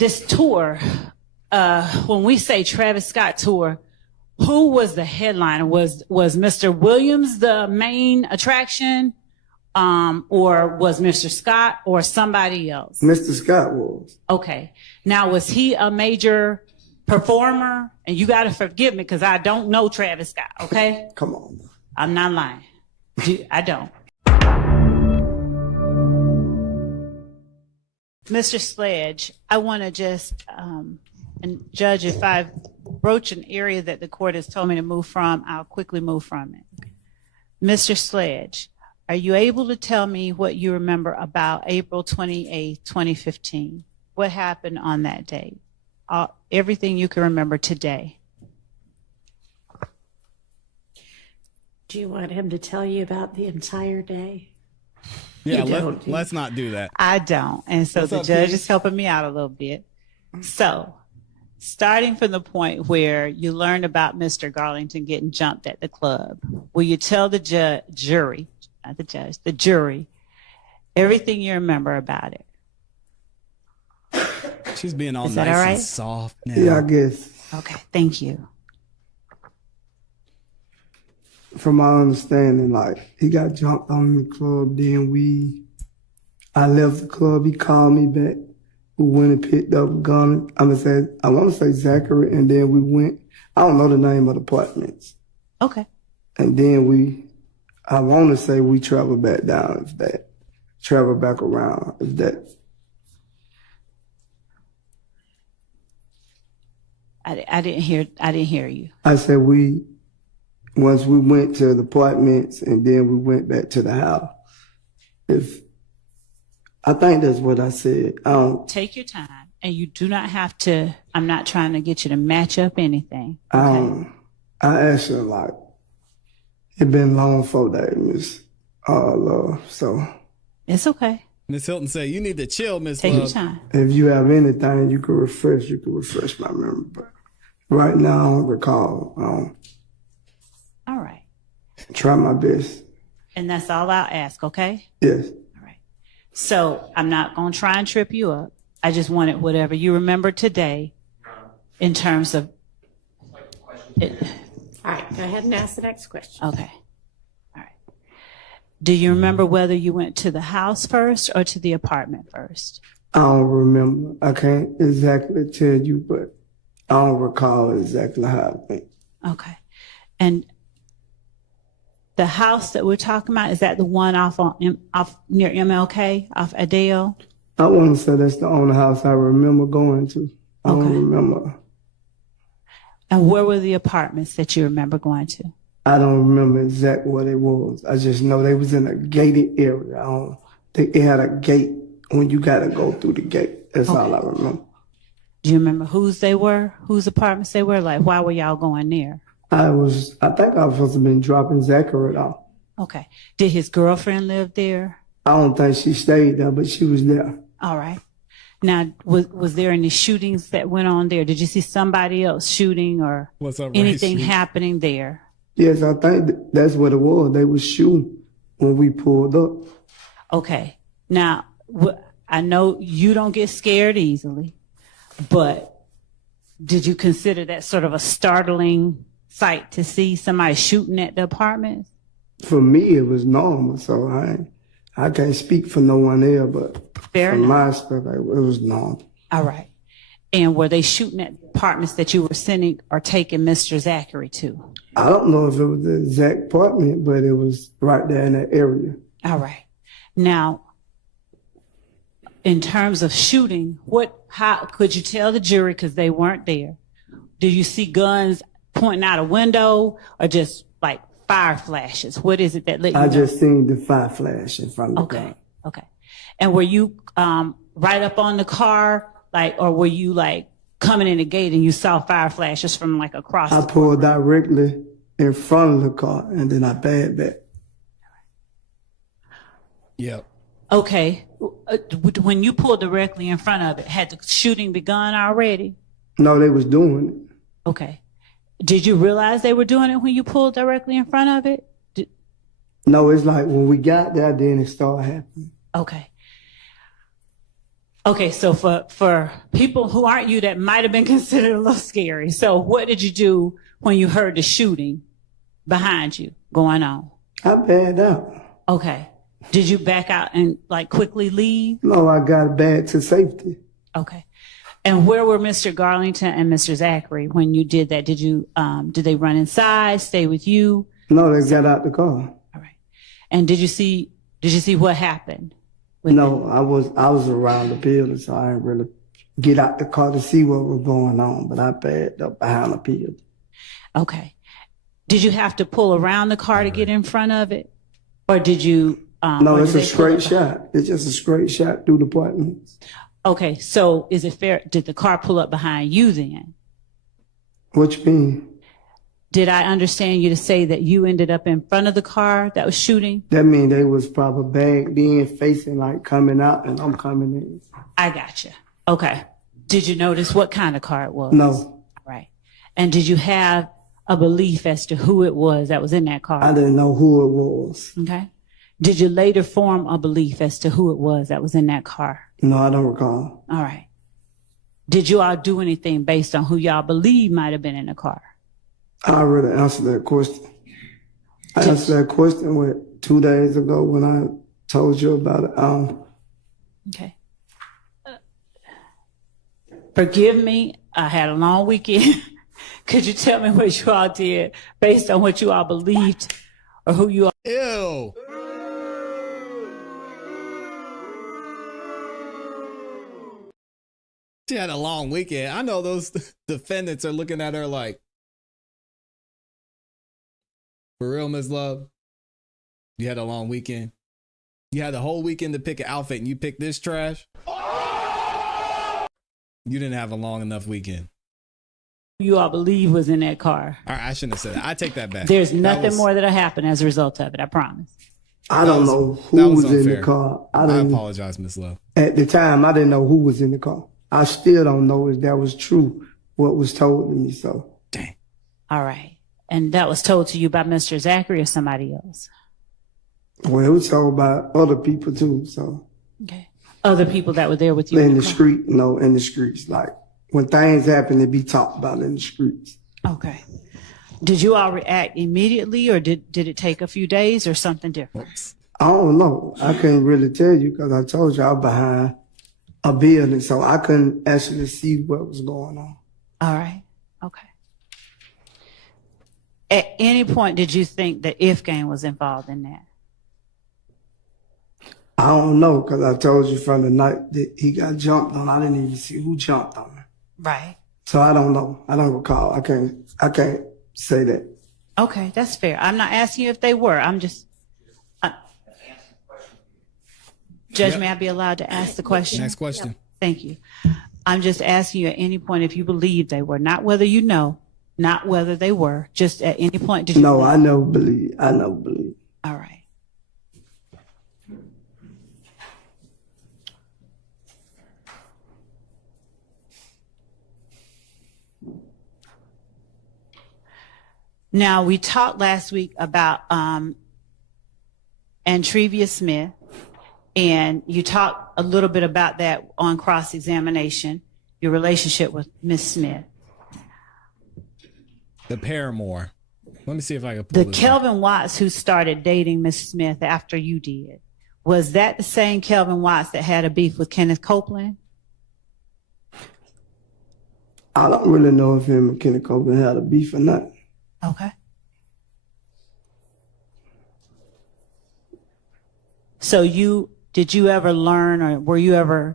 this tour, when we say Travis Scott tour, who was the headliner? Was Mr. Williams the main attraction, or was Mr. Scott or somebody else? Mr. Scott was. Okay. Now, was he a major performer? And you got to forgive me because I don't know Travis Scott, okay? Come on. I'm not lying. I don't. Mr. Sledge, I want to just, and Judge, if I broach an area that the court has told me to move from, I'll quickly move from it. Mr. Sledge, are you able to tell me what you remember about April 28th, 2015? What happened on that day? Everything you can remember today. Do you want him to tell you about the entire day? Yeah, let's not do that. I don't. And so the judge is helping me out a little bit. So, starting from the point where you learned about Mr. Garlington getting jumped at the club, will you tell the jury, not the judge, the jury, everything you remember about it? She's being all Is nice that all right? and soft now. Yeah, I guess. Okay, thank you. From my understanding, like, he got jumped on in the club, then I left the club, he called me back. We went and picked up a gun. I want to say Zachary, and then we went, I don't know the name of the apartments. Okay. And then I want to say we traveled back down, if that, traveled back around, if that. I didn't hear you. I said once we went to the apartments and then we went back to the house. I think that's what I said. Take your time, and you do not have to. I'm not trying to get you to match up anything. Okay? I actually like it been long 4 days, Miss Love. So it's okay. Miss Hilton said you need to chill, Miss Take Love. your time. If you have anything you can refresh my memory. But right now, I don't recall. All right. Try my best. And that's all I'll ask, okay? Yes. All right. So I'm not going to try and trip you up. I just wanted whatever you remember today in terms of it. All right, go ahead and ask the next question. Okay. All right. Do you remember whether you went to the house first or to the apartment first? I don't remember. I can't exactly tell you, but I don't recall exactly how I think. Okay. And the house that we're talking about, is that the one off near MLK, off Adele? I want to say that's the only house I remember going to. I don't remember. And where were the apartments that you remember going to? I don't remember exactly what it was. I just know they was in a gated area. I don't think it had a gate when you got to go through the gate. That's all I remember. Do you remember whose apartments they were? Like, why were y'all going there? I think I was supposed to have been dropping Zachary off. Okay. Did his girlfriend live there? I don't think she stayed there, but she was there. All right. Now, was there any shootings that went on there? Did you see somebody else shooting or anything happening there? Yes, I think that's what it was. They was shooting when we pulled up. Okay. Now, I know you don't get scared easily, but did you consider that sort of a startling sight to see somebody shooting at the apartments? For me, it was normal, so I can't speak for no one else, but from my stuff, it was normal. All right. And were they shooting at apartments that you were sending or taking Mr. Zachary to? I don't know if it was the exact apartment, but it was right there in that area. All right. Now, in terms of shooting, how could you tell the jury, because they weren't there? Do you see guns pointing out a window or just like fire flashes? What is it that let you know? I just seen the fire flash in front of the car. Okay. And were you right up on the car, or were you coming in the gate and you saw fire flashes from across? I pulled directly in front of the car and then I backed back. Yep. Okay. When you pulled directly in front of it, had the shooting begun already? No, they was doing it. Okay. Did you realize they were doing it when you pulled directly in front of it? No, it's like when we got there, then it started happening. Okay. Okay, so for people who aren't you, that might have been considered a little scary. So what did you do when you heard the shooting behind you going on? I backed out. Okay. Did you back out and like quickly leave? No, I got back to safety. Okay. And where were Mr. Garlington and Mr. Zachary when you did that? Did they run inside, stay with you? No, they got out the car. All right. And did you see what happened? No, I was around the building, so I didn't really get out the car to see what was going on, but I backed up behind the building. Okay. Did you have to pull around the car to get in front of it? Or did you? No, it's a straight shot. It's just a straight shot through the apartments. Okay. So is it fair? Did the car pull up behind you then? What you mean? Did I understand you to say that you ended up in front of the car that was shooting? That means they was probably back then facing like coming out and I'm coming in. I gotcha. Okay. Did you notice what kind of car it was? No. Right. And did you have a belief as to who it was that was in that car? I didn't know who it was. Okay. Did you later form a belief as to who it was that was in that car? No, I don't recall. All right. Did you all do anything based on who y'all believe might have been in the car? I already answered that question. I answered that question 2 days ago when I told you about it. Okay. Forgive me. I had a long weekend. Could you tell me what you all did based on what you all believed or who you all? Ew. She had a long weekend. I know those defendants are looking at her like, for real, Ms. Love? You had a long weekend. You had the whole weekend to pick an outfit and you picked this trash? You didn't have a long enough weekend. You all believe was in that car. All right, I shouldn't have said that. I take that back. There's nothing more that'll happen as a result of it. I promise. I don't know who was in the car. I apologize, Ms. Love. At the time, I didn't know who was in the car. I still don't know if that was true, what was told to me. So, dang. All right. And that was told to you by Mr. Zachary or somebody else? Well, it was told by other people too. So, okay. Other people that were there with you in the street, in the streets. Like when things happen, it be talked about in the streets. Okay. Did you all react immediately, or did it take a few days or something different? I don't know. I couldn't really tell you because I told you I was behind a building, so I couldn't actually see what was going on. All right. Okay. At any point, did you think the If gang was involved in that? I don't know because I told you from the night that he got jumped on, I didn't even see who jumped on him. Right. So I don't know. I don't recall. I can't say that. Okay, that's fair. I'm not asking you if they were. I'm just. Judge, may I be allowed to ask the question? Next question. Yep. Thank you. I'm just asking you at any point if you believe they were, not whether you know, not whether they were, just at any point did you No, believe? I never believe. I never believe. All right. Now, we talked last week about Antrevia Smith, and you talked a little bit about that on cross-examination, your relationship with Miss Smith. The paramour. Let me see if I can pull The this Kelvin Watts who started dating Miss Smith after you did, was that the same Kelvin Watts that had a beef with Kenneth Copeland? I don't really know if him and Kenneth Copeland had a beef or not. Okay. So did you ever learn, or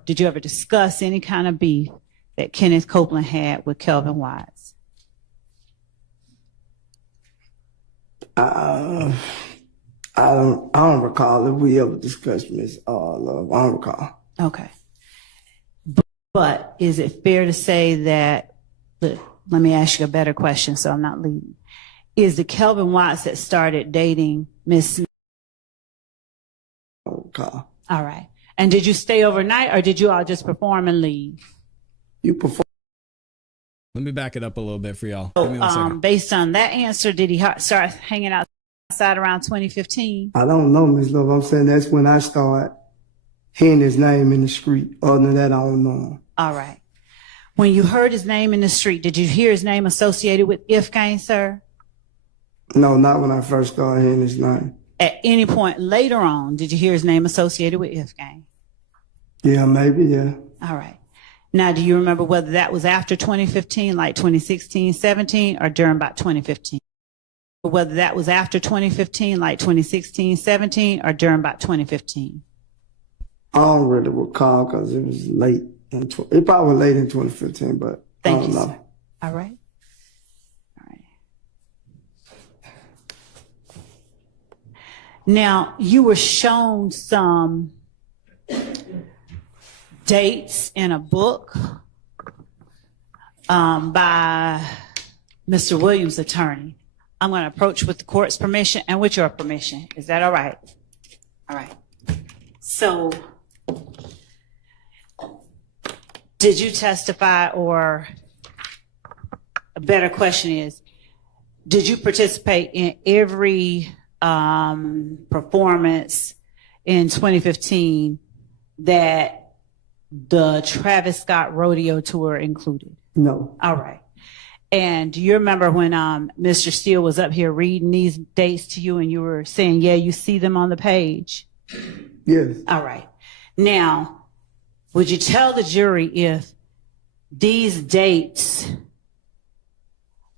did you ever discuss any kind of beef that Kenneth Copeland had with Kelvin Watts? I don't recall if we ever discussed Miss Love. I don't recall. Okay. But is it fair to say that, let me ask you a better question so I'm not leading. Is the Kelvin Watts that started dating Miss Smith? Okay. All right. And did you stay overnight, or did you all just perform and leave? You perform. Let me back it up a little bit for y'all. Give me 1 second. Based on that answer, did he start hanging outside around 2015? I don't know, Miss Love. I'm saying that's when I started hearing his name in the street. Other than that, I don't know him. All right. When you heard his name in the street, did you hear his name associated with Ifgane, sir? No, not when I first started hearing his name. At any point later on, did you hear his name associated with Ifgane? Yeah, maybe, yeah. All right. Now, do you remember whether that was after 2015, like 2016, 17, or during about 2015? Or whether that was after 2015, like 2016, 17, or during about 2015? I don't really recall because it was late. It probably was late in 2015, but Thank I don't you, know. sir. All right. All right. Now, you were shown some dates in a book by Mr. Williams' attorney. I'm going to approach with the court's permission and with your permission. Is that all right? All right. So, did you testify, or a better question is, did you participate in every performance in 2015 that the Travis Scott Rodeo tour included? No. All right. And do you remember when Mr. Steele was up here reading these dates to you and you were saying, yeah, you see them on the page? Yes. All right. Now, would you tell the jury if these dates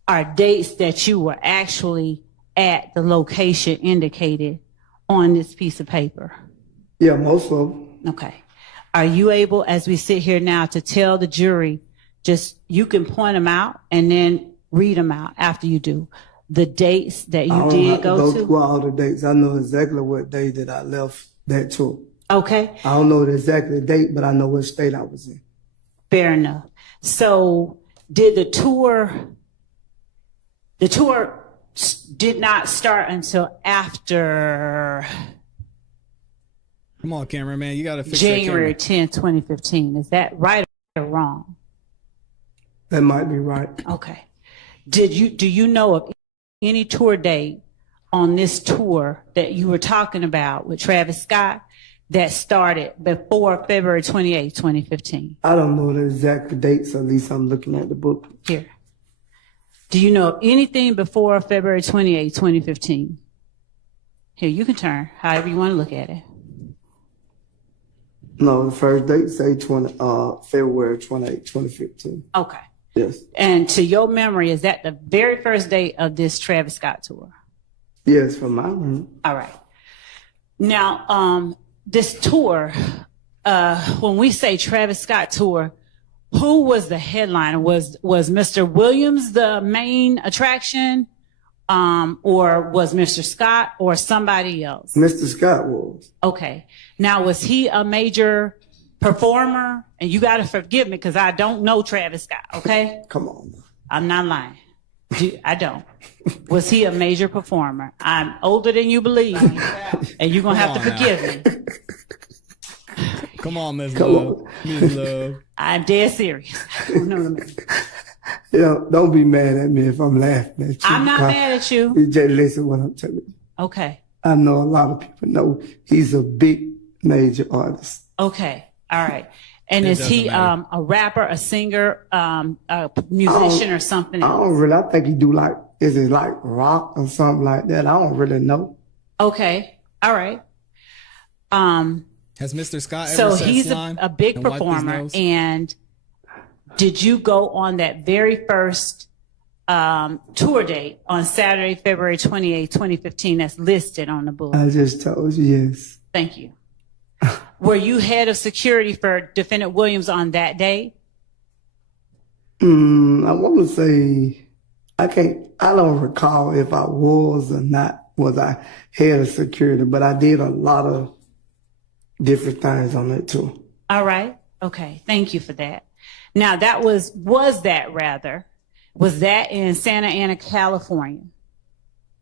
are dates that you were actually at the location indicated on this piece of paper? Yeah, most of them. Okay. Are you able, as we sit here now, to tell the jury, just you can point them out and then read them out after you do, the dates that you did go to? Through all the dates. I know exactly what day that I left that tour. Okay. I don't know the exact date, but I know what state I was in. Fair enough. So did the tour did not start until after Come on, cameraman. You got to fix January that camera. 10th, 2015. Is that right or wrong? That might be right. Okay. Do you know of any tour date on this tour that you were talking about with Travis Scott that started before February 28th, 2015? I don't know the exact dates, at least I'm looking at the book. Here. Do you know of anything before February 28th, 2015? Here, you can turn however you want to look at it. No, the first date say February 28, 2015. Okay. Yes. And to your memory, is that the very first date of this Travis Scott tour? Yes, from my memory. All right. Now, this tour, when we say Travis Scott tour, who was the headliner? Was Mr. Williams the main attraction, or was Mr. Scott or somebody else? Mr. Scott was. Okay. Now, was he a major performer? And you got to forgive me because I don't know Travis Scott, okay? Come on. I'm not lying. I don't. Was he a major performer? I'm older than you believe, and you're going to have to forgive me. Come on, Ms. Love. Ms. Love. I'm dead serious. I don't know what I mean. You know, don't be mad at me if I'm laughing at you. I'm not mad at you. You just listen what I'm telling you. Okay. I know a lot of people know he's a big major artist. Okay. All right. And It is he doesn't matter. a rapper, a singer, a musician, or something I else? don't really, I think he do like, is it like rock or something like that? I don't really know. Okay. All right. Has Mr. Scott ever So set he's slime a big and wiped his performer. nose? And did you go on that very first tour date on Saturday, February 28, 2015, that's listed on the book? I just told you yes. Thank you. Were you head of security for Defendant Williams on that day? I want to say, I don't recall if I was or not, was I head of security, but I did a lot of different things on that too. All right. Okay. Thank you for that. Now that was that in Santa Ana, California?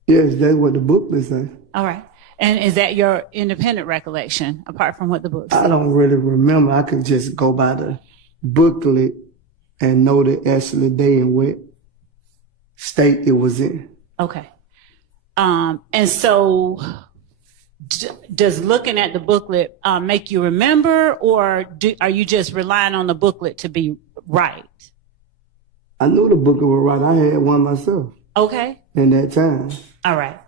Yes, that's what the book is saying. All right. And is that your independent recollection, apart from what the book I said? don't really remember. I can just go by the booklet and know the actual day and what state it was in. Okay. And so Does looking at the booklet make you remember, or are you just relying on the booklet to be right? I knew the booklet was right. I had one myself. Okay. In that time. All right.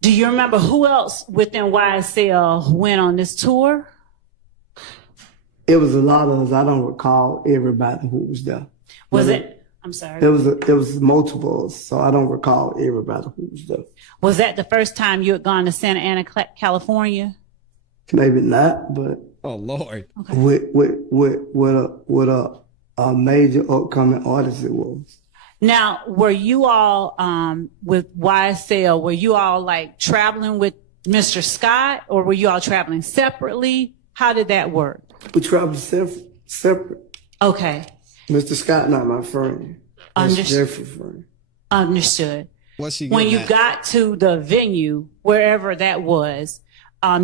Do you remember who else within YSL went on this tour? It was a lot of us. I don't recall everybody who was there. Was it? I'm sorry. It was multiples, so I don't recall everybody who was there. Was that the first time you had gone to Santa Ana, California? Maybe not, but oh Lord, okay. With a major upcoming artist it was. Now, were you all with YSL? Were you all like traveling with Mr. Scott, or were you all traveling separately? How did that work? We traveled separate. Okay. Mr. Scott, not my friend. Jeffrey's friend. Understood. What's she when you at? got to the venue, wherever that was,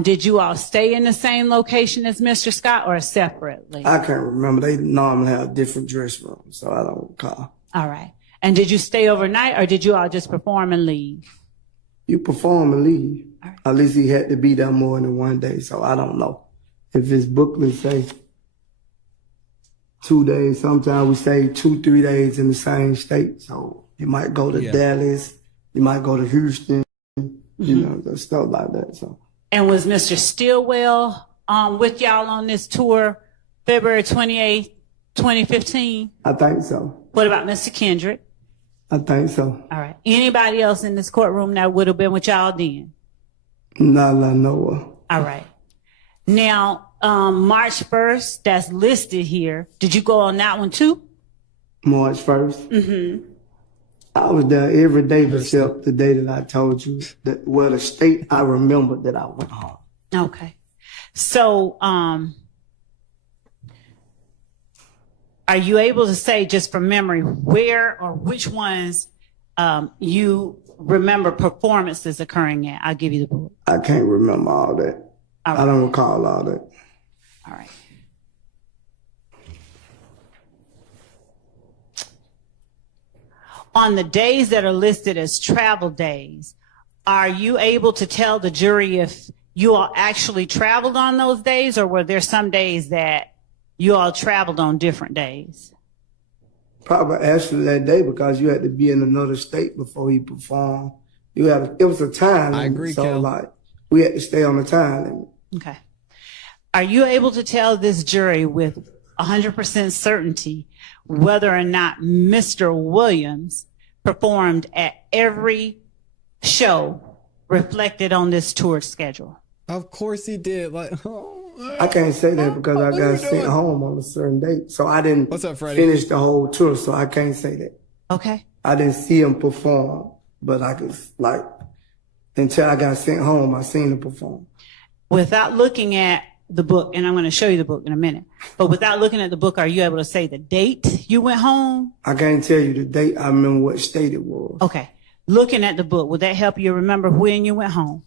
did you all stay in the same location as Mr. Scott or separately? I can't remember. They normally have different dress rooms, so I don't recall. All right. And did you stay overnight, or did you all just perform and leave? You perform and leave. All right. At least he had to be there more than one day, so I don't know. If his booklet say 2 days, sometimes we stay 2-3 days in the same state. So you might go to Dallas, you might go to Houston, you know, stuff like that. So. And was Mr. Stillwell with y'all on this tour February 28th, 2015? I think so. What about Mr. Kendrick? I think so. All right. Anybody else in this courtroom that would have been with y'all then? Not I know of. All right. Now, March 1st, that's listed here. Did you go on that one too? March 1st? Mm-hmm. I was there every day except the day that I told you that, well, the state I remember that I went home. Okay. So, are you able to say just from memory where or which ones you remember performances occurring at? I'll give you the book. I can't remember all that. All right. I don't recall all that. All right. On the days that are listed as travel days, are you able to tell the jury if you all actually traveled on those days, or were there some days that you all traveled on different days? Probably actually that day, because you had to be in another state before he performed. It was a time limit. I agree, so Kel. like we had to stay on the time limit. Okay. Are you able to tell this jury with 100% certainty whether or not Mr. Williams performed at every show reflected on this tour schedule? Of course he did. Like, I can't say that because I got sent home on a certain date. So I didn't What's up, Freddie? finish the whole tour, so I can't say that. Okay. I didn't see him perform, but I could, like, until I got sent home, I seen him perform. Without looking at the book, and I'm going to show you the book in a minute, but without looking at the book, are you able to say the date you went home? I can't tell you the date. I remember what state it was. Okay. Looking at the book, would that help you remember when you went home?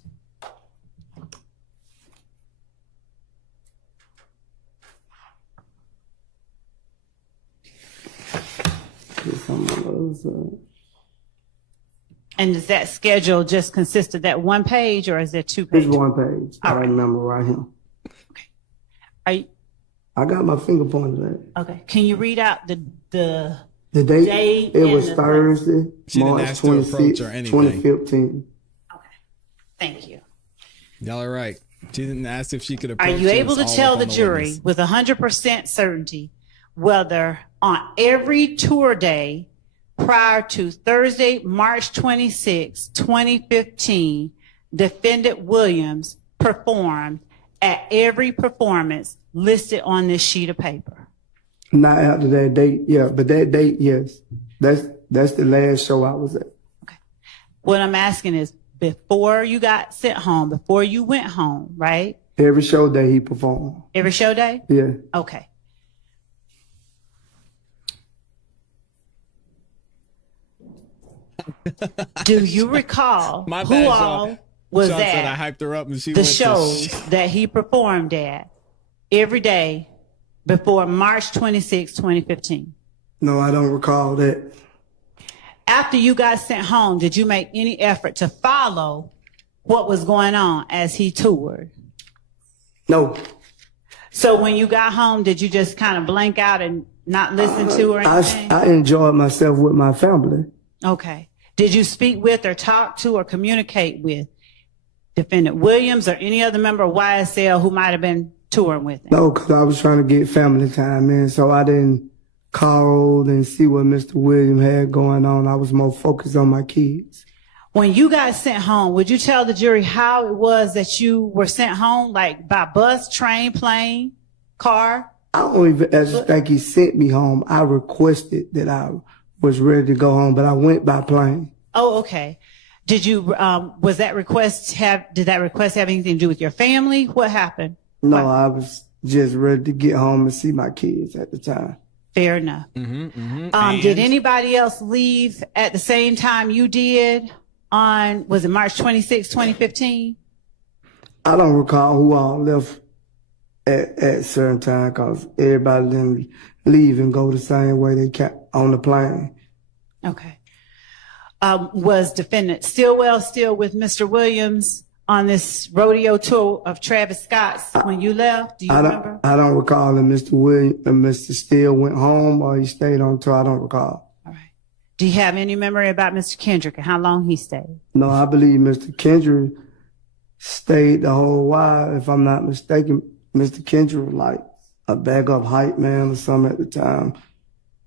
And does that schedule just consist of that one page, or is there 2 pages? It's one page. All I right. remember right here. Okay. Are you, I got my finger pointed at it. okay. Can you read out the The date, date it and was the Thursday, She didn't March ask to approach 26, or anything. 2015. Okay. Thank you. y'all are right. She didn't ask if she could approach. Are you It able was to all tell up the on jury witness. with 100% certainty whether on every tour day prior to Thursday, March 26, 2015, defendant Williams performed at every performance listed on this sheet of paper? Not after that date, yeah, but that date, yes. That's the last show I was at. Okay. What I'm asking is, before you got sent home, before you went home, right? Every show that he performed. Every show day? Yeah. Okay. Do you recall My who bad, all Sean. was Sean said I at hyped her up and she the went to shows that he performed at every day before March 26, 2015? No, I don't recall that. After you got sent home, did you make any effort to follow what was going on as he toured? No. So when you got home, did you just kind of blank out and not listen to or anything? I enjoyed myself with my family. Okay. Did you speak with or talk to or communicate with Defendant Williams or any other member of YSL who might have been touring with him? No, because I was trying to get family time in, so I didn't call and see what Mr. Williams had going on. I was more focused on my kids. When you got sent home, would you tell the jury how it was that you were sent home, like by bus, train, plane, car? I don't even actually think he sent me home. I requested that I was ready to go home, but I went by plane. Oh, okay. Did you, did that request have anything to do with your family? What happened? No, I was just ready to get home and see my kids at the time. Fair enough. Did anybody else leave at the same time you did on, was it March 26, 2015? I don't recall who all left at certain time because everybody didn't leave and go the same way they kept on the plane. Okay. Was Defendant Stillwell still with Mr. Williams on this rodeo tour of Travis Scott's when you left? Do you remember? I don't recall if Mr. Williams and Mr. Steele went home or he stayed on tour. I don't recall. All right. Do you have any memory about Mr. Kendrick and how long he stayed? No, I believe Mr. Kendrick stayed the whole while. If I'm not mistaken, Mr. Kendrick was like a backup hype man or something at the time.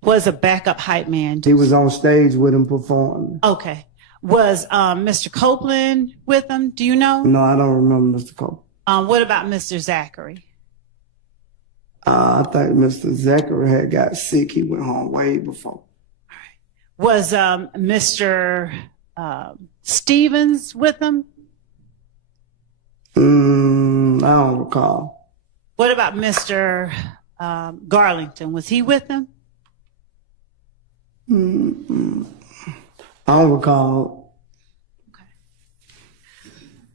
Was a backup hype man? He was on stage with him performing. Okay. Was Mr. Copeland with him? Do you know? No, I don't remember Mr. Copeland. What about Mr. Zachary? I think Mr. Zachary had got sick. He went home way before. Was Mr. Stevens with him? I don't recall. What about Mr. Garlington? Was he with them? I don't recall.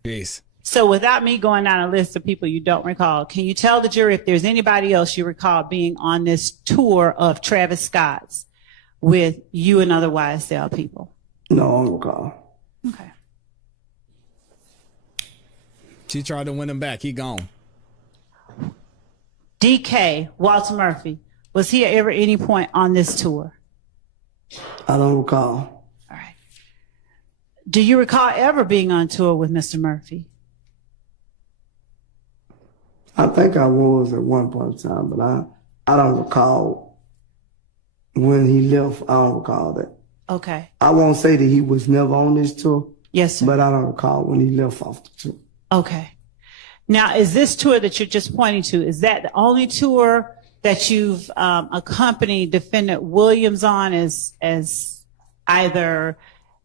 Peace. So without me going down a list of people you don't recall, can you tell the jury if there's anybody else you recall being on this tour of Travis Scott's with you and other YSL people? No, I don't recall. Okay. She tried to win him back. He gone. DK, Walter Murphy, was he ever at any point on this tour? I don't recall. All right. Do you recall ever being on tour with Mr. Murphy? I think I was at one point in time, but I don't recall when he left. I don't recall that. Okay. I won't say that he was never on this tour. Yes, sir. But I don't recall when he left off the tour. Okay. Now, is this tour that you're just pointing to, is that the only tour that you've accompanied Defendant Williams on as either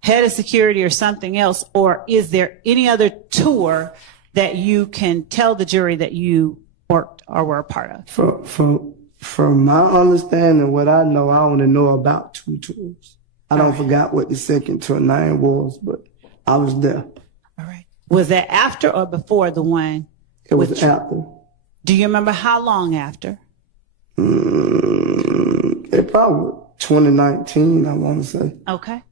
head of security or something else, or is there any other tour that you can tell the jury that you worked or were a part of? From my understanding, what I know, I only know about 2 tours. I don't forgot what the second tour name was, but I was there. All right. Was that after or before the one? It was after. Do you remember how long after? It probably 2019, I want to say. Okay.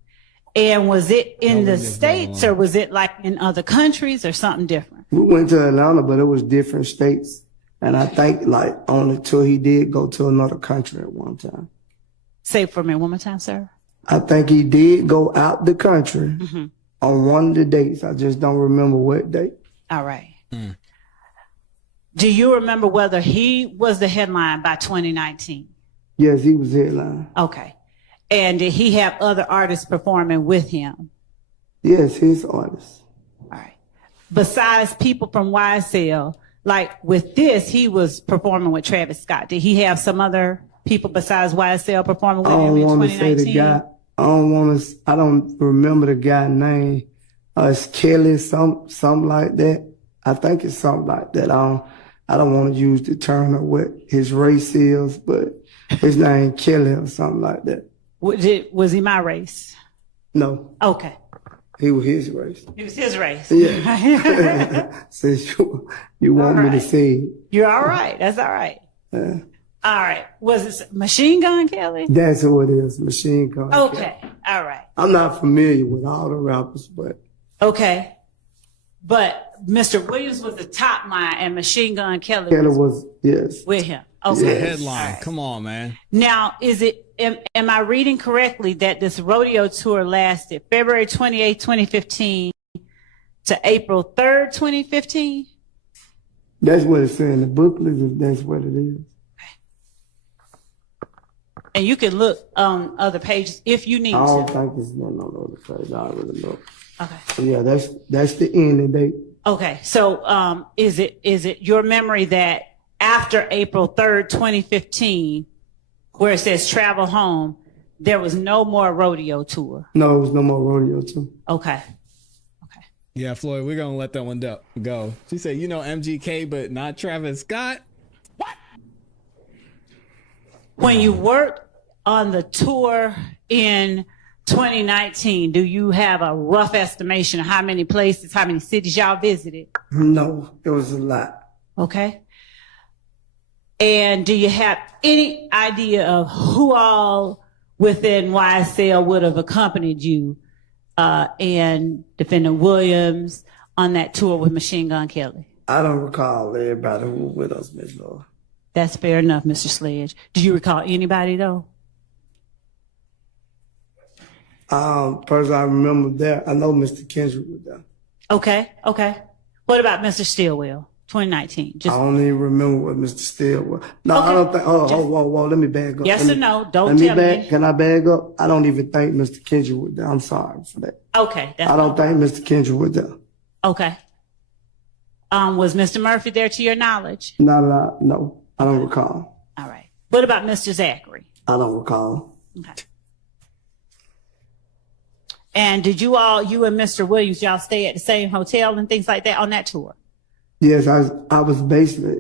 And was it in the States or was it like in other countries or something different? We went to Atlanta, but it was different states. And I think like on the tour, he did go to another country at one time. Say it for me one more time, sir. I think he did go out the country on one of the dates. I just don't remember what date. All right. Do you remember whether he was the headline by 2019? Yes, he was headline. Okay. And did he have other artists performing with him? Yes, his artists. All right. Besides people from YSL, like with this, he was performing with Travis Scott. Did he have some other people besides YSL performing with him in 2019? I don't want to say the guy. I don't remember the guy's name. It's Kelly, something like that. I think it's something like that. I don't want to use the term of what his race is, but his name Kelly or something like that. Was he my race? No. Okay. He was his race. He was his race. Yeah. Since you want me to say it. You're all right. That's all right. Yeah. All right. Was it Machine Gun Kelly? That's who it is, Machine Gun Okay. Kelly. All right. I'm not familiar with all the rappers, but. Okay. But Mr. Williams was the top line, and Machine Gun Kelly Kelly was was, yes. with him. It's a Okay. headline. All right. Come on, man. Now, am I reading correctly that this rodeo tour lasted February 28, 2015 to April 3rd, 2015? That's what it's saying in the booklet, if that's what it is. And you can look on other pages if you need I don't to. think it's nothing on the other page. I already look. Okay. But yeah, that's the ending date. Okay. So, is it your memory that after April 3rd, 2015, where it says travel home, there was no more rodeo tour? No, it was no more rodeo too. Okay. Yeah, Floyd, we're gonna let that one go. She said, you know MGK, but not Travis Scott. When you worked on the tour in 2019, do you have a rough estimation of how many places, how many cities y'all visited? No, it was a lot. Okay. And do you have any idea of who all within YSL would have accompanied you and Defendant Williams on that tour with Machine Gun Kelly? I don't recall everybody who was with us, Miss Laura. That's fair enough, Mr. Sledge. Do you recall anybody though? Person I remember there, I know Mr. Kendrick was there. Okay. What about Mr. Stillwell, 2019? I don't even remember what Mr. Steele was. No, Okay. I don't think. Whoa, let me back up. Yes Let or me- no? Don't let me tell back. me. Can I bag up? I don't even think Mr. Kendrick was there. I'm sorry for that. Okay. I don't think Mr. Kendrick was there. Okay. Was Mr. Murphy there to your knowledge? No, I don't recall. All right. What about Mr. Zachary? I don't recall. Okay. And did you and Mr. Williams, y'all stay at the same hotel and things like that on that tour? Yes, I was basically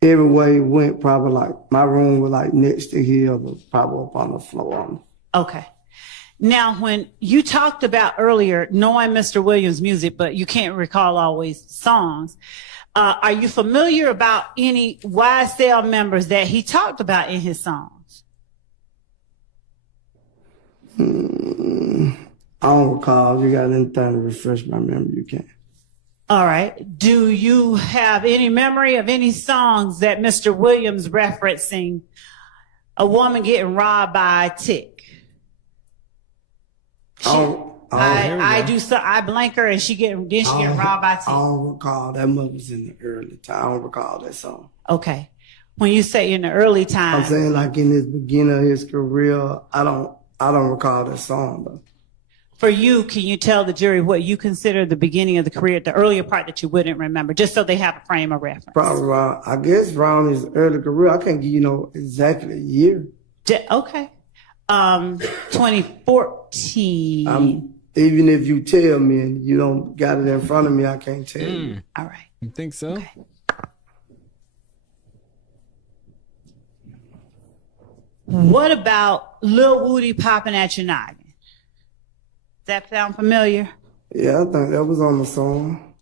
everywhere he went. Probably like my room was like next to his, probably up on the floor. Okay. Now, when you talked about earlier knowing Mr. Williams' music, but you can't recall always songs, are you familiar about any YSL members that he talked about in his songs? I don't recall. If you got anything to refresh my memory, you can. All right. Do you have any memory of any songs that Mr. Williams referencing a woman getting robbed by a tick? I blank her and she get robbed by a tick. I don't recall. That was in the early time. I don't recall that song. Okay. When you say in the early I'm time, saying like in his beginning of his career, I don't recall that song though. for you, can you tell the jury what you consider the beginning of the career, the earlier part that you wouldn't remember, just so they have a frame of reference? Probably around, I guess around his early career. I can't give you exactly a year. Okay. 2014. Even if you tell me and you don't got it in front of me, I can't tell you. All right. You think so? Okay. What about Lil Woody popping at your noggin? Does that sound familiar? Yeah, I think that was on the song.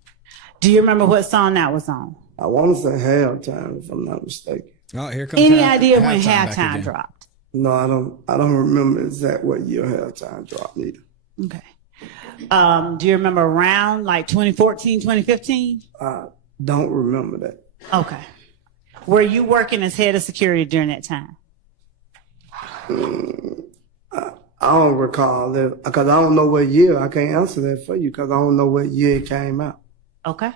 Do you remember what song that was on? I want to say halftime, if I'm not mistaken. Oh, here comes Any idea when back halftime again. dropped? No, I don't remember exact what year halftime dropped either. Okay. Do you remember around like 2014, 2015? I don't remember that. Okay. Were you working as head of security during that time? I don't recall that because I don't know what year. I can't answer that for you because I don't know what year it came out. Okay.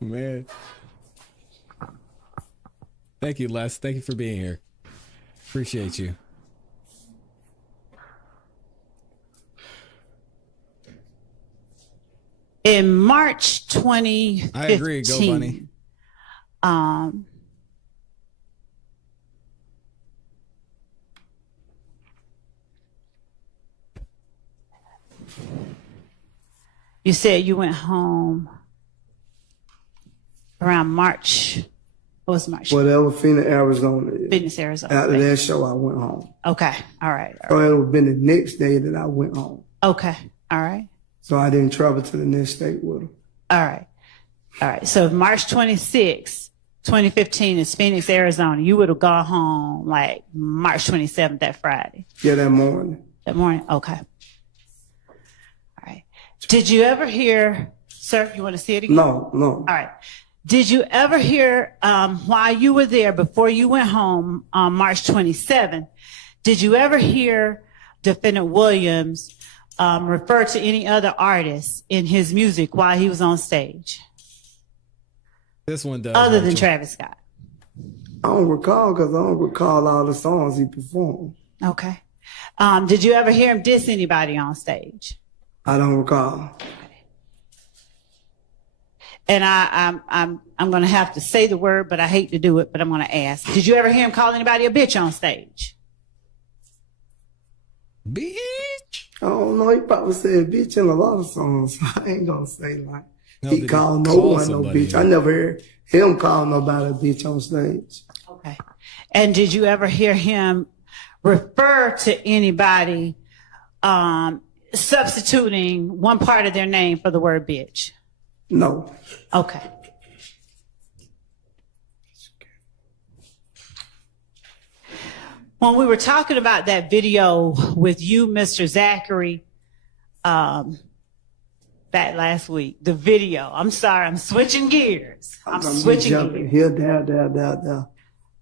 Man. Thank you, Les. Thank you for being here. Appreciate you. In March 2015, I agree. Go, Bunny. You said you went home around March. What was March? Whatever Phoenix, Arizona is. Phoenix, Arizona. After that show, I went home. Okay. All right. So it would have been the next day that I went home. Okay. All right. So I didn't travel to the next state with him. All right. All right. So March 26, 2015 is Phoenix, Arizona. You would have gone home like March 27th, that Friday. Yeah, that morning. That morning? Okay. All right. Did you ever hear, sir, you want to see it again? No. All right. Did you ever hear, while you were there, before you went home on March 27th, did you ever hear Defendant Williams refer to any other artists in his music while he was on stage? This one does. Other than Rachel. Travis Scott. I don't recall because I don't recall all the songs he performed. Okay. Did you ever hear him diss anybody on stage? I don't recall. And I'm going to have to say the word, but I hate to do it, but I'm going to ask. Did you ever hear him call anybody a bitch on stage? Bitch. I don't know. He probably said bitch in a lot of songs. I ain't gonna say like No, he did called he no call one no somebody bitch. a- I never heard him call nobody a bitch on stage. Okay. And did you ever hear him refer to anybody substituting one part of their name for the word bitch? No. Okay. When we were talking about that video with you, Mr. Zachary, back last week, the video, I'm sorry, I'm switching gears. I'm switching jumping gears. here, there.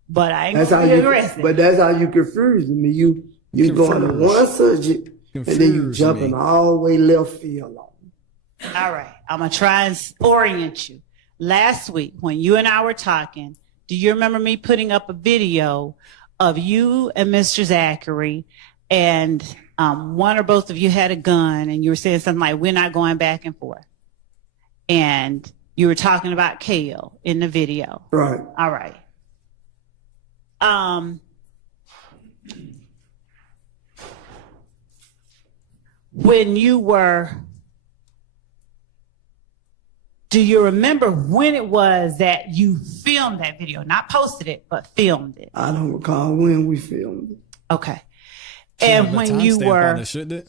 But I ain't That's gonna how be you. aggressive. But that's how you confuse me. You going to one subject and then you Confuse jumping me. all the way left field on. All right, I'm gonna try and orient you. Last week, when you and I were talking, do you remember me putting up a video of you and Mr. Zachary, and one or both of you had a gun, and you were saying something like, "We're not going back and forth," and you were talking about Kale in the video. Right. All right. When you were, do you remember when it was that you filmed that video? Not posted it, but filmed it. I don't recall when we filmed it. Okay. Should have And a when you timestamp were on it, shouldn't it?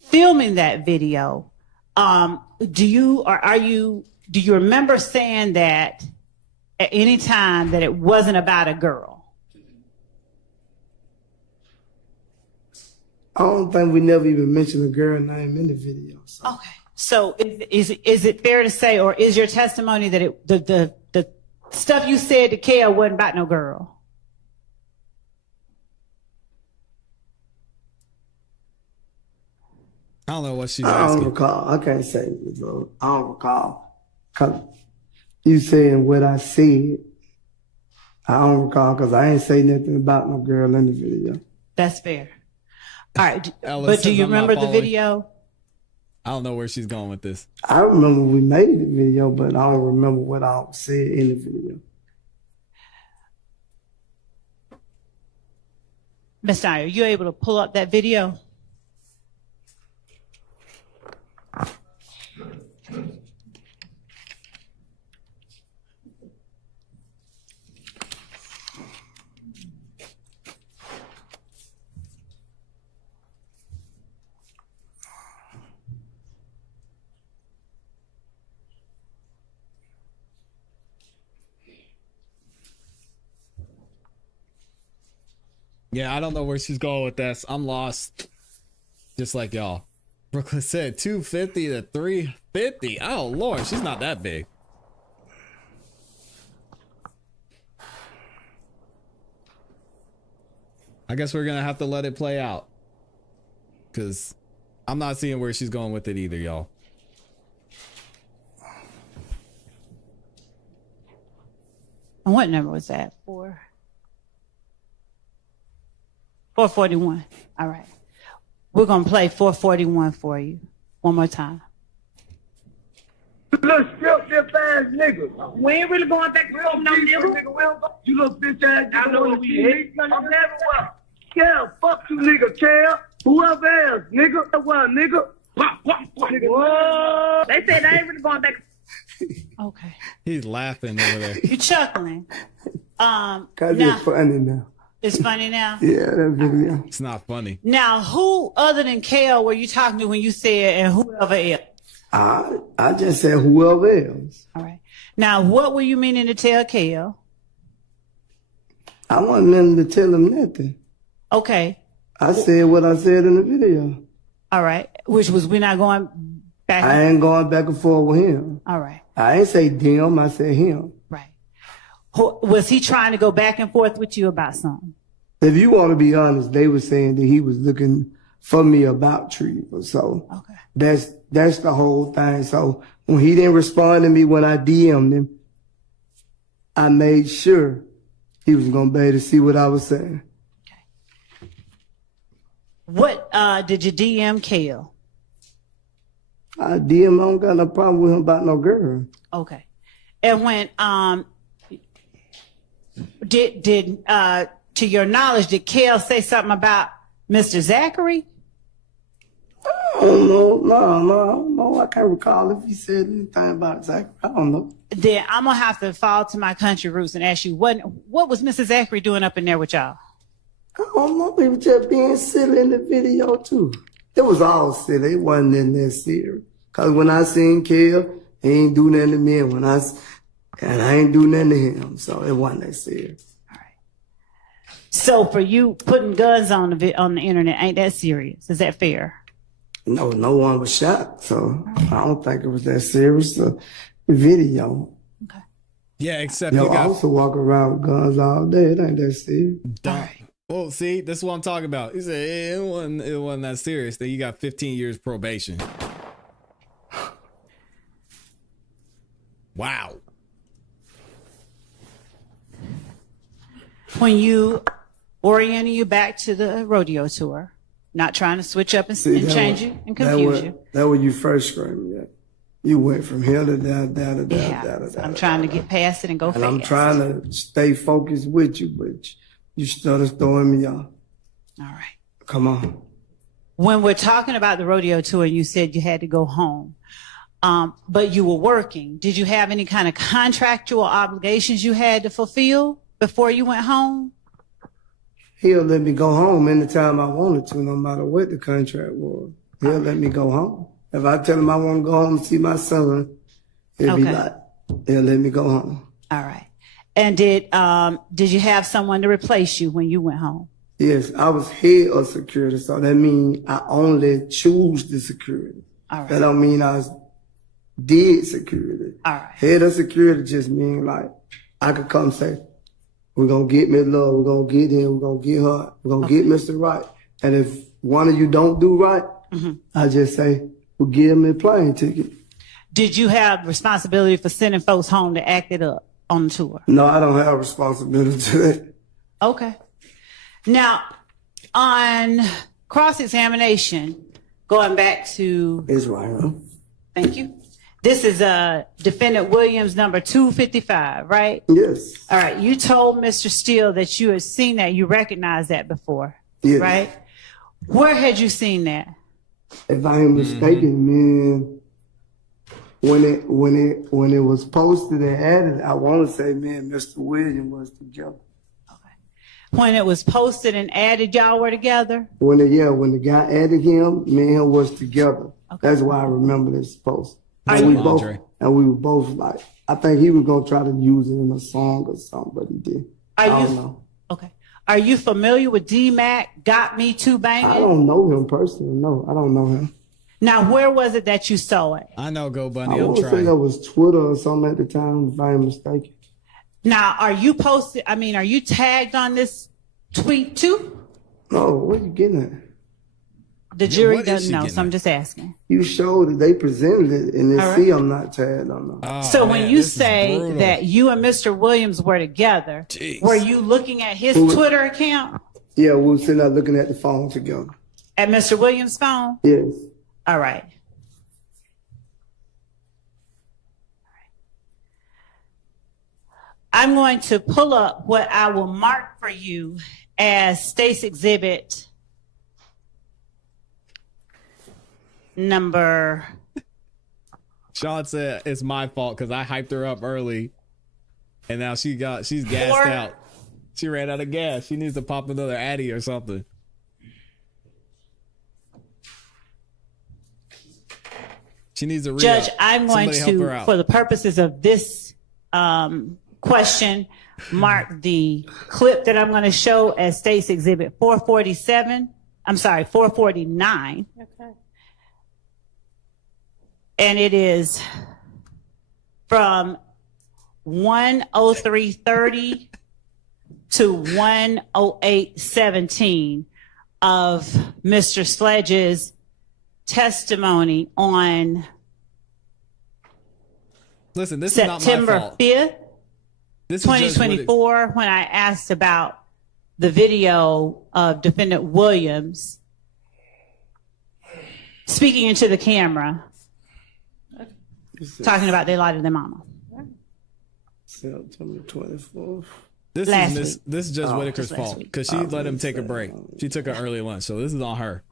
filming that video, do you remember saying that at any time that it wasn't about a girl? I don't think we never even mentioned a girl name in the video. So. Okay. So is it fair to say, or is your testimony that the stuff you said to Kale wasn't about no girl? I don't know what she's I don't asking. recall. I can't say it, bro. I don't recall. 'Cause you saying what I said. I don't recall because I ain't say nothing about no girl in the video. That's fair. All right. Alice But do says you I'm not remember the following. video? I don't know where she's going with this. I remember we made the video, but I don't remember what I said in the video. Ms. Dyer, are you able to pull up that video? Yeah, I don't know where she's going with this. I'm lost. Just like y'all. Brooklyn said 250 to 350. Oh, Lord, she's not that big. I guess we're going to have to let it play out. Because I'm not seeing where she's going with it either, y'all. And what number was that? 441. All right. We're going to play 441 for you. One more time. You little strip dip ass nigga. We ain't really going back to no nigga. You little bitch ass nigga. I know who you hit. I'm never well. Yeah, fuck you nigga, Kel. Whoever else, nigga. Well, nigga. Nigga. Whoa. They said I ain't really going back. Okay. He's laughing over there. You're chuckling. Cause Now, it's funny now. it's funny now. Yeah, that video. It's not funny. Now, who other than Kale were you talking to when you said, and whoever else? I just said whoever else. All right. Now, what were you meaning to tell Kale? I wasn't letting to tell him nothing. Okay. I said what I said in the video. All right. Which was we're not going back. I ain't going back and forth with him. All right. I ain't say them, I said him. Right. Was he trying to go back and forth with you about something? If you want to be honest, they were saying that he was looking for me about Treva. So Okay. that's the whole thing. So when he didn't respond to me when I DM'd him, I made sure he was going to be able to see what I was saying. What did you DM Kale? I DM, I don't got no problem with him about no girl. Okay. And when did to your knowledge, did Kale say something about Mr. Zachary? I don't know. No, I can't recall if he said anything about Zachary. I don't know. Then I'm gonna have to fall to my country roots and ask you what was Mr. Zachary doing up in there with y'all? I don't know. He was just being silly in the video too. It was all silly. It wasn't in that serious. Cause when I seen Kale, he ain't do nothing to me, and I ain't do nothing to him. So it wasn't that serious. All right. So for you, putting guns on the internet ain't that serious? Is that fair? No one was shot, so I don't think it was that serious. The video. Okay. Yeah, except Yo, you I got also walk around with guns all day. It ain't that serious. dumb. Well, see, this is what I'm talking about. He said it wasn't that serious. Then you got 15 years probation. Wow. When you orienting you back to the rodeo tour, not trying to switch up and change you and confuse you. That was you first screaming at. You went from here to there, I'm trying to get past it and go And fast. I'm trying to stay focused with you, but you started throwing me off. All right. Come on. When we're talking about the rodeo tour, you said you had to go home, but you were working. Did you have any kind of contractual obligations you had to fulfill before you went home? He'll let me go home anytime I wanted to, no matter what the contract was. He'll let me go home. If I tell him I want to go home and see my son, he'll be like, he'll let me go home. All right. And did you have someone to replace you when you went home? Yes, I was head of security, so that means I only choose the security. All right. That don't mean I did security. All right. Head of security just mean like I could come say, we're going to get Miss Love, we're going to get him, we're going to get her, we're going to get Mr. Right. And if one of you don't do right, I just say, we'll give him a plane ticket. Did you have responsibility for sending folks home to act it up on the tour? No, I don't have responsibility to that. Okay. Now, on cross-examination, going back to, It's right, huh? thank you. This is Defendant Williams number 255, right? Yes. All right. You told Mr. Steele that you had seen that, you recognized that before, Yes. right? Where had you seen that? If I am mistaken, man, when it was posted and added, I want to say, man, Mr. Williams was together. When it was posted and added, y'all were together? When the guy added him, me and him was together. Okay. That's why I remember this post. Are And we you- were both like, I think he was gonna try to use it in a song or something, but he did. I don't know. Okay. Are you familiar with D-Mac, Got Me Too Banging? I don't know him personally. No, I don't know him. Now, where was it that you saw it? I know, Go Bunny. I I'm want to say trying. that was Twitter or something at the time, if I'm mistaken. Now, are you tagged on this tweet too? No, what are you getting at? The jury what is doesn't she know, getting so I'm at? just asking. You showed it. They presented it, and All they right. see I'm not tagged on them. Oh, So when man, you this is say brutal. that you and Mr. Williams were together, Jeez. were you looking at his Who- Twitter account Yeah, we were sitting there looking at the phone together. at Mr. Williams' phone? Yes. All right. I'm going to pull up what I will mark for you as State's Exhibit number. Sean said it's my fault because I hyped her up early, and now she's gassed 4. out. She ran out of gas. She needs to pop another Addy or something. She needs to read. Judge, I'm going Somebody help her to, out. for the purposes of this question, mark the clip that I'm going to show as State's Exhibit 447. I'm sorry, 449. Okay. And it is from 1:03:30 to 1:08:17 of Mr. Sledge's testimony on Listen, this is not my September fault. 5th, This is Judge Whittaker. 2024, when I asked about the video of Defendant Williams speaking into the camera, talking about they lied to their mama. September 24th. This Last is week. this is Judge Whitaker's just last fault week. because she let him take a break. She took an early lunch, so this is on her.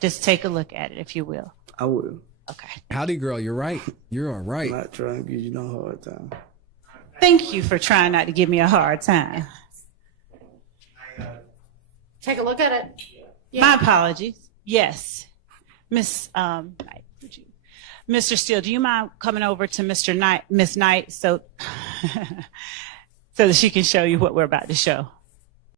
Just take a look at it, if you will. I will. Okay. Howdy, girl. You're right. You're all right. I'm not trying to give you no hard time. Thank you for trying not to give me a hard time. Take a look at it. My apologies. Yes. Miss Knight, would you? Mr. Steele, do you mind coming over to Mr. Knight, Miss Knight, so so that she can show you what we're about to show?